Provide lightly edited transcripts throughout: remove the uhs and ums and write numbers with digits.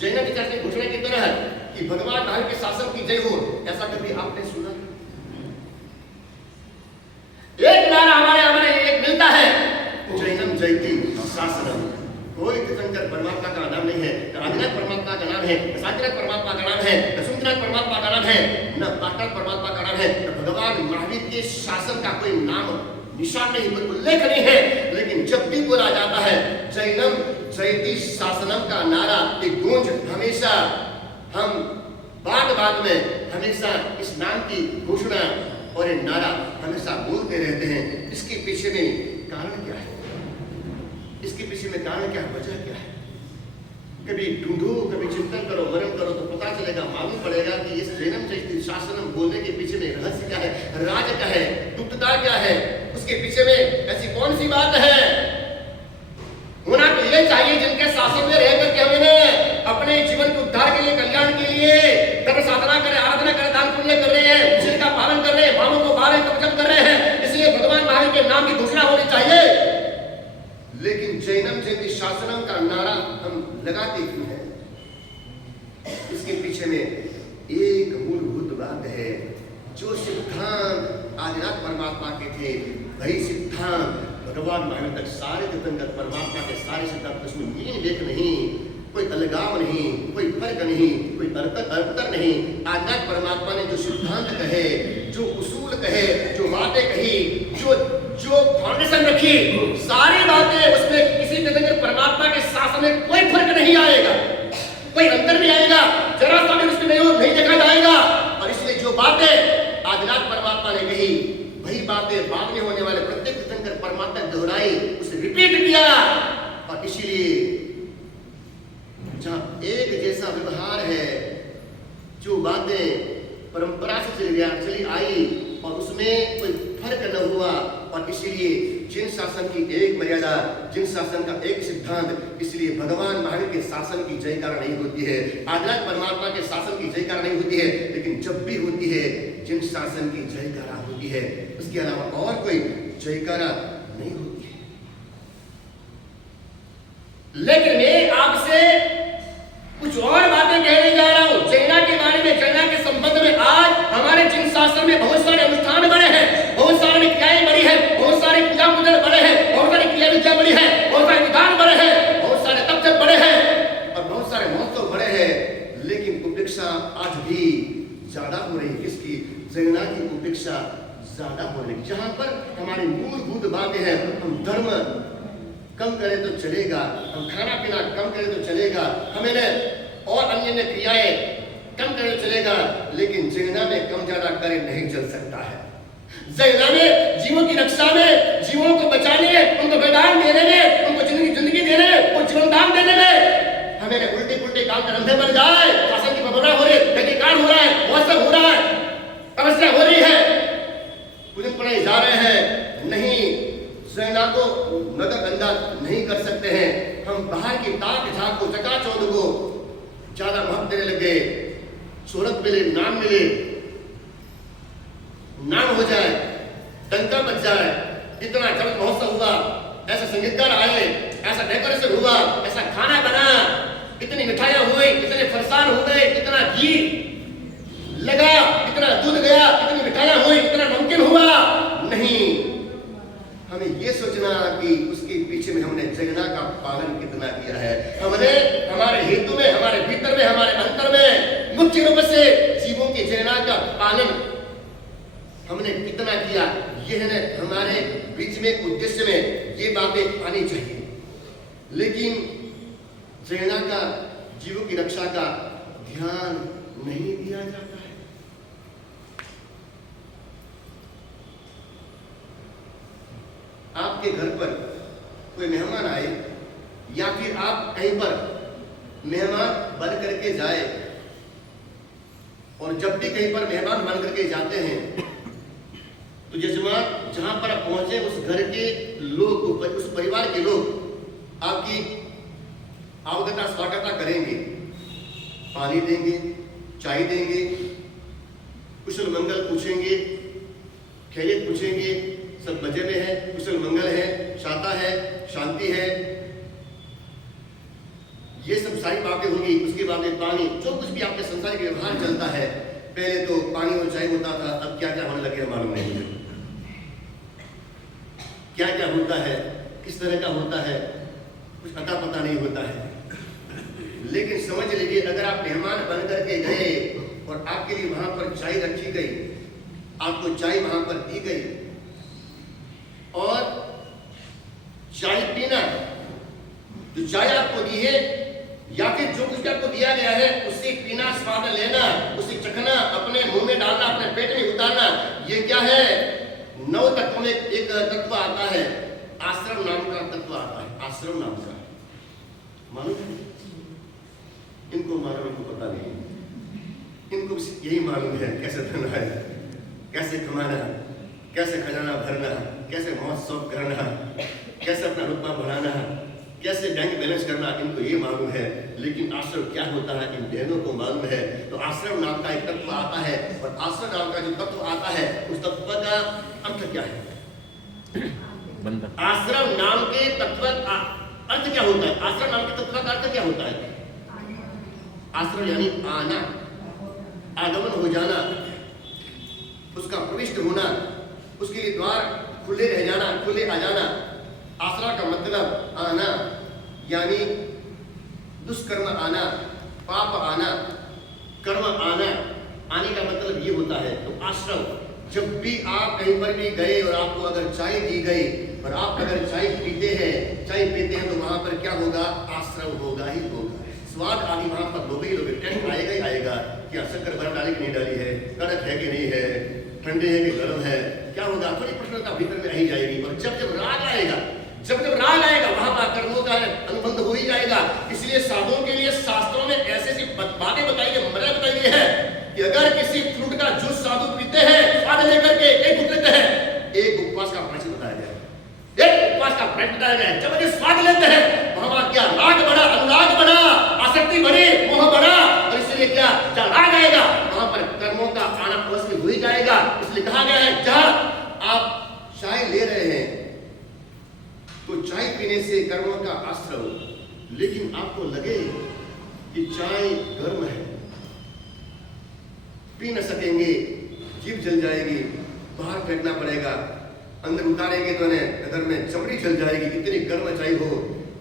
जैन विचार की घोषणा की तरह कि भगवान महावीर के शासन की जय हो, ऐसा कभी आपने सुना? एक नारा हमारे एक मिलता है, जैनम जयति शासनम। कोई तीर्थंकर परमात्मा का नाम नहीं है, आदिनाथ परमात्मा का नाम है, शांतिनाथ परमात्मा का नाम है, सुंदरनाथ परमात्मा का नाम है, न पाटनाथ परमात्मा का नाम है, न भगवान महावीर के शासन का कोई नाम निशान नहीं, कोई उल्लेख नहीं है। लेकिन जब भी बोला जाता है जैनम जयति शासनम का नारा, एक गूंज हमेशा हम बात में हमेशा इस नाम की घोषणा और ये नारा हमेशा बोलते रहते हैं। इसके पीछे में कारण क्या है? इसके पीछे में कारण क्या है, वजह क्या है? कभी ढूंढो, कभी चिंतन करो, मनन करो तो पता चलेगा, मालूम पड़ेगा कि इस जैनम जयति शासनम बोलने के पीछे में रहस्य क्या है, राज क्या है, गुप्तता क्या है, उसके पीछे में ऐसी कौन सी बात है। होना तो ये चाहिए जिनके शासन में रह करके हमें अपने जीवन के उद्धार के लिए, कल्याण के लिए धर्म साधना करें, आराधना करें, दान पुण्य कर रहे हैं, उसी का पालन कर रहे हैं, भावों को बारे कवचन कर रहे हैं, इसलिए भगवान महावीर के नाम की घोषणा होनी चाहिए। लेकिन जैनम जयति शासनम का नारा हम लगाते क्यों हैं? इसके पीछे में एक मूलभूत बात है, जो सिद्धांत आदिनाथ परमात्मा के थे, वही सिद्धांत भगवान महावीर तक सारे तीर्थंकर परमात्मा के सारे सिद्धांत, उसमें मीन देख नहीं, कोई अलगाव नहीं, कोई फर्क नहीं, कोई अंतर नहीं। आदिनाथ परमात्मा ने जो सिद्धांत कहे, जो उसूल कहे, जो बातें कही, जो फाउंडेशन रखी, सारी बातें उसमें किसी तीर्थंकर परमात्मा के शासन में कोई फर्क नहीं आएगा, कोई अंतर नहीं आएगा, जरा सा भी उसमें नहीं देखा जाएगा। और इसलिए जो बातें आदिनाथ परमात्मा ने कही, वही बातें बाद में होने वाले प्रत्येक तीर्थंकर परमात्मा ने दोहराई, उसे रिपीट किया। और इसीलिए जहां एक जैसा व्यवहार है, जो बातें परंपरा से चली आई और उसमें कोई फर्क न हुआ, और इसीलिए जिन शासन की एक मर्यादा, जिन शासन का एक सिद्धांत, इसलिए भगवान महावीर के शासन की जयकारा नहीं होती है, आदिनाथ परमात्मा के शासन की जयकारा नहीं होती है। लेकिन जब भी होती है, जिन शासन की जयकारा होती है, उसके अलावा और कोई जयकारा नहीं होती है। लेकिन मैं आपसे कुछ और बातें कहने जा रहा हूं जैना के बारे में, जैना के संबंध में। आज हमारे जिन शासन में बहुत सारे अनुष्ठान बड़े हैं, बहुत सारी क्रियाएं बड़ी है, बहुत सारी पूजा पूजन बड़े हैं, बहुत सारी क्रिया विद्या बड़ी है, बहुत सारे विधान बड़े हैं, बहुत सारे तप बड़े हैं और बहुत सारे महोत्सव बड़े हैं। लेकिन उपेक्षा आज भी ज्यादा हो रही है। किसकी? जैना की उपेक्षा ज्यादा हो रही है। जहां पर हमारी मूलभूत बातें हैं, हम धर्म कम करें तो चलेगा, हम खाना पीना कम करें तो चलेगा, हमें और अन्य क्रियाएं कम करें तो चलेगा, लेकिन जैना में कम ज्यादा करें नहीं चल सकता है। जैना में जीवों की रक्षा में, जीवों को बचाने, उनको वरदान देने में, उनको जिंदगी देने, उनको जीवन दान देने में हमें उल्टे पुल्टे काम के धंधे बन जाए, शासन की प्रभावना हो रही है, कांड हो रहा है, महोत्सव हो रहा है, तपस्या हो रही है, पूजन पढ़ाए जा रहे हैं। नहीं, जैना को नजरअंदाज नहीं कर सकते हैं। हम बाहर की ताक झाक को, चकाचौंध को ज्यादा महत्व देने लगे। शोहरत मिले, नाम मिले, नाम हो जाए, डंका बच जाए, इतना जबरदस्त महोत्सव हुआ, ऐसा संगीतकार आए, ऐसा डेकोरेशन हुआ, ऐसा खाना बना, इतनी मिठाइयां हुई, इतने फरसान हुए, इतना घी लगा, इतना दूध गया, इतनी मिठाइयां हुई, इतना नमकीन हुआ। नहीं, हमें ये सोचना कि उसके पीछे में हमने जैना का पालन कितना किया है, हमने हमारे हेतु में, हमारे भीतर में, हमारे अंतर में मुख्य रूप से जीवों की जैना का पालन हमने कितना किया, यह है हमारे बीच में, उद्देश्य में ये बातें आनी चाहिए। लेकिन जैना का, जीवों की रक्षा का ध्यान नहीं दिया जाता है। आपके घर पर कोई मेहमान आए या फिर आप कहीं पर मेहमान बन करके जाए, और जब भी कहीं पर मेहमान बन करके जाते हैं तो यजमान जहां पर आप पहुंचे, उस घर के लोग, उस परिवार के लोग आपकी आवगता स्वागता करेंगे, पानी देंगे, चाय देंगे, कुशल मंगल पूछेंगे, खैरियत पूछेंगे, सब मजे में है, कुशल मंगल है, शांता है, शांति है। ये सब सारी बातें होगी। उसके बाद में पानी, जो कुछ भी आपके संसारिक व्यवहार चलता है, पहले तो पानी और चाय होता था, अब क्या क्या होने लगे मालूम नहीं मुझे। क्या क्या होता है, किस तरह का होता है, कुछ अता पता नहीं होता है। लेकिन समझ लीजिए, अगर आप मेहमान बन करके गए और आपके लिए वहां पर चाय रखी गई, आपको चाय वहां पर दी गई, और चाय पीना, जो चाय आपको दी है या फिर जो कुछ आपको दिया गया है उससे पीना, स्वाद लेना, उसे चखना, अपने मुंह में डालना, अपने पेट में उतारना, ये क्या है? 9 तत्वों में एक तत्व आता है, आश्रम नाम का तत्व आता है। आश्रम नाम का मालूम है? इनको मालूम, इनको पता नहीं, इनको यही मालूम है कैसे धन है, कैसे कमाना, कैसे खजाना भरना, कैसे महोत्सव करना, कैसे अपना रुतबा बढ़ाना, कैसे बैंक बैलेंस करना, इनको ये मालूम है। लेकिन आश्रम क्या होता है इन बहनों को मालूम है। तो आश्रम नाम का एक तत्व आता है, और आश्रम नाम का जो तत्व आता है उस तत्व का अर्थ क्या है? आश्रम नाम के तत्व का अर्थ क्या होता है? आश्रम नाम के तत्व का अर्थ क्या होता है? आश्रम यानी आना, आगमन हो जाना, उसका प्रविष्ट होना, उसके लिए द्वार खुले रह जाना, खुले आ जाना। आश्रम का मतलब आना, यानी दुष्कर्म आना, पाप आना, कर्म आना, आने का मतलब ये होता है। तो आश्रम, जब भी आप कहीं पर भी गए और आपको अगर चाय दी गई और आप अगर चाय पीते हैं तो वहां पर क्या होगा? आश्रम होगा ही होगा। स्वाद आदि वहां पर लोगे ही लोगे, टेस्ट आएगा ही आएगा। क्या शक्कर बर्फ डाली कि नहीं डाली है, कड़क है कि नहीं है, ठंडे है कि गर्म है, क्या होगा? थोड़ी प्रश्नता भीतर में रही जाएगी। और जब जब राग आएगा, वहां पर कर्मों का अनुबंध हो ही जाएगा। इसलिए साधुओं के लिए शास्त्रों में ऐसी बातें बताई गई, मर्यादा बताई गई है कि अगर किसी फ्रूट का जूस साधु पीते हैं, स्वाद लेकर के एक घुट लेते हैं, एक उपवास का प्रायश्चित बताया जाए। जब ये स्वाद लेते हैं, वहां क्या राग बढ़ा, अनुराग बढ़ा, आसक्ति बढ़ी, मोह बढ़ा, और इसलिए क्या, जब राग आएगा वहां पर कर्मों का आना अवश्य हो ही जाएगा। इसलिए कहा गया है, जहां आप चाय ले रहे हैं तो चाय पीने से कर्मों का आश्रम, लेकिन आपको लगे कि चाय गर्म है, पी न सकेंगे, जीभ जल जाएगी, बाहर फेंकना पड़ेगा, अंदर उतारेंगे तो अगर में चमड़ी जल जाएगी, इतनी गर्म चाय हो।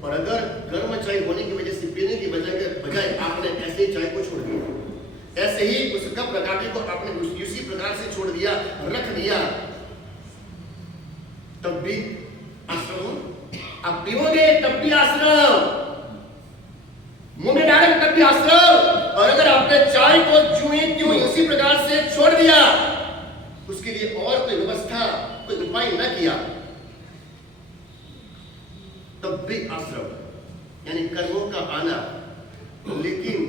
और अगर गर्म चाय होने की वजह से पीने की बजाय आपने ऐसे ही चाय को छोड़ दिया, ऐसे ही उस कप रकाबी को आपने उसी प्रकार से छोड़ दिया, रख दिया, तब भी आश्रम। आप पीओगे तब भी आश्रम, मुंह में डालेंगे तब भी आश्रम। और अगर आपने चाय को त्यों उसी प्रकार से छोड़ दिया, उसके लिए और कोई व्यवस्था, कोई उपाय न किया, तब भी आश्रम, यानी कर्मों का आना। लेकिन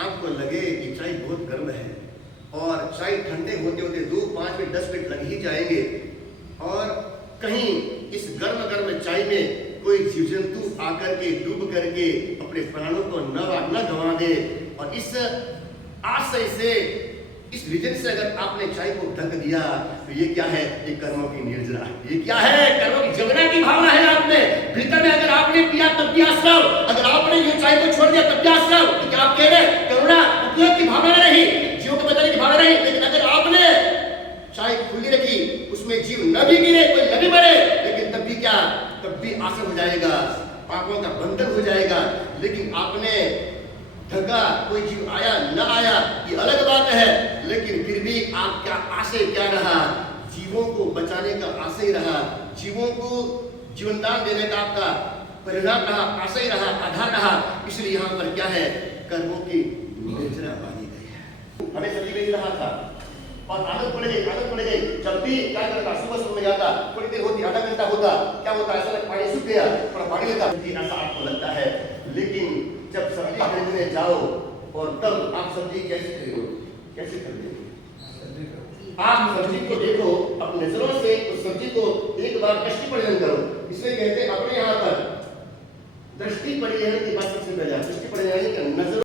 आपको लगे कि चाय बहुत गर्म है और चाय ठंडे होते होते 2, 5 मिनट, 10 मिनट लग ही जाएंगे, और कहीं इस गर्म चाय में कोई जीव जंतु आकर के डूब करके अपने प्राणों को न गंवा दे, और इस आशय से, इस रीजन से अगर आपने चाय को ढक दिया, तो ये क्या है? ये कर्मों की निर्जरा, ये क्या है? कर्मों की जगना की भावना है आप में भीतर में। अगर आपने पिया तब भी आश्रम, अगर आपने ये चाय को छोड़ दिया तब भी आश्रम। तो क्या आप कह रहे हैं करुणा उपयोग की भावना नहीं, जीव को बचाने की भावना नहीं? लेकिन अगर आपने चाय खुली रखी, उसमें जीव न भी गिरे, कोई न भी मरे, लेकिन तब भी क्या? तब भी आश्रम हो जाएगा, पापों का बंधन हो जाएगा। लेकिन आपने ढका, कोई जीव आया न आया ये अलग बात है, लेकिन फिर भी आपका आशय क्या रहा? जीवों को बचाने का आशय रहा, जीवों को जीवनदान देने का आपका परिणाम रहा, आशय रहा, आधार रहा। इसलिए यहाँ पर क्या है? कर्मों की निर्जरा मानी गई है। हमें सभी में रहा था और आदत पड़ गई। जब भी क्या करता, सुबह में जाता, थोड़ी देर होती, आधा घंटा होता, क्या होता, ऐसा लगता पानी सूख गया, थोड़ा पानी लेता, ऐसा आपको लगता है। लेकिन जब सब्जी खरीदने जाओ और तब आप सब्जी कैसे खरीदोगे? आप सब्जी को देखो, अपनी नजरों से उस सब्जी को एक बार दृष्टि परिजन करो। इसलिए कहते हैं अपने यहाँ पर दृष्टि परिजन की बात सबसे पहले, दृष्टि परिजन नजर